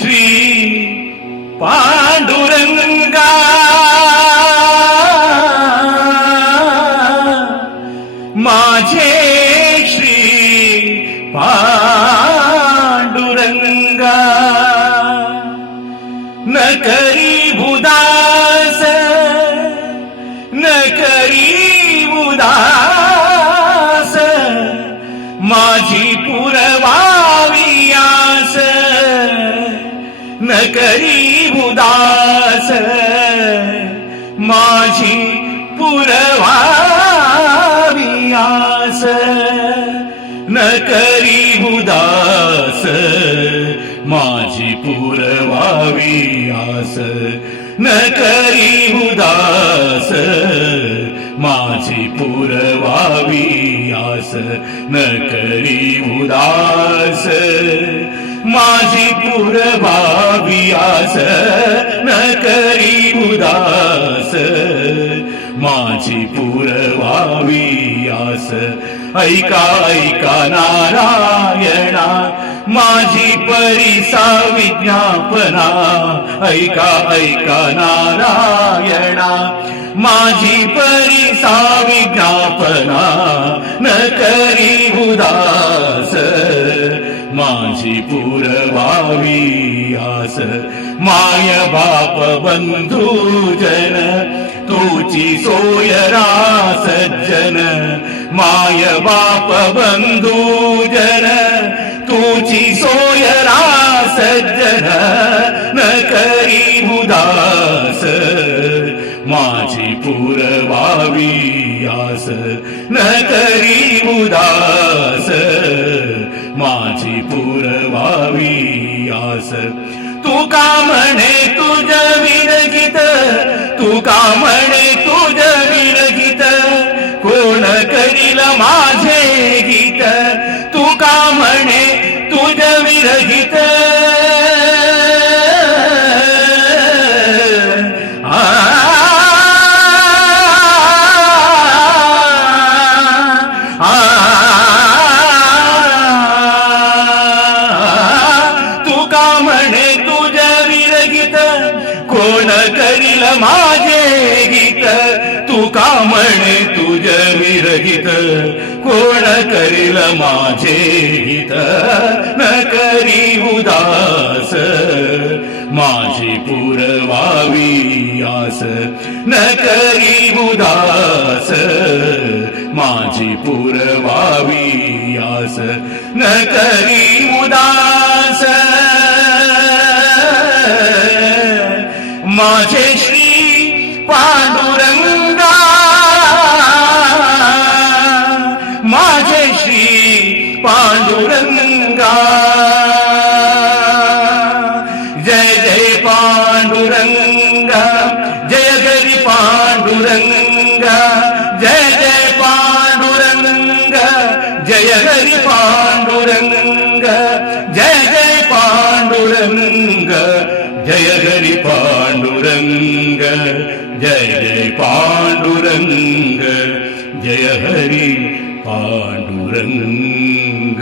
श्री पांडुरंगा माझे श्री पांडुरंगा न करी उदास न करी उदास माझी पुरवावी आस न करी उदास माझी पुरवावी आस न करी उदास माझी पुरवावी आस न करी उदास माझी पुरवावी आस न करी उदास माझी पुरवावी आस न करी उदास माझी पुरवावी आस ऐका ऐका नारायणा माझी परिसा विज्ञापना ऐका ऐका नारायणा माझी परिसा विज्ञापना न करी उदास माझी पुरवावी आस माय बाप बंधू जन तुची सोयरा सज्जन माय बाप बंधू जन तुची सोयरा सज्जन न करी उदास माझी पुरवावी आस न करी उदास माझी पुरवावी आस तू का म्हणे तुझ विरहित तू का म्हणे तुझ विरहित कोण करील माझे गीत तू का म्हणे तुझ विरहित कोण करील माझे गीत तू का म्हणे तुझ विरहित कोण करील माझे गीत न करी उदास माझी पुरवावी आस न करी उदास माझी पुरवावी आस न करी उदास माझे श्री पांडुरंगा माझे श्री पांडुरंगा जय जय पांडुरंगा जय हरी पांडुरंगा जय जय पांडुरंगा जय हरी पांडुरंगा जय जय पांडुरंगा जय हरी पांडुरंग जय जय पांडुरंग जय हरी पांडुरंग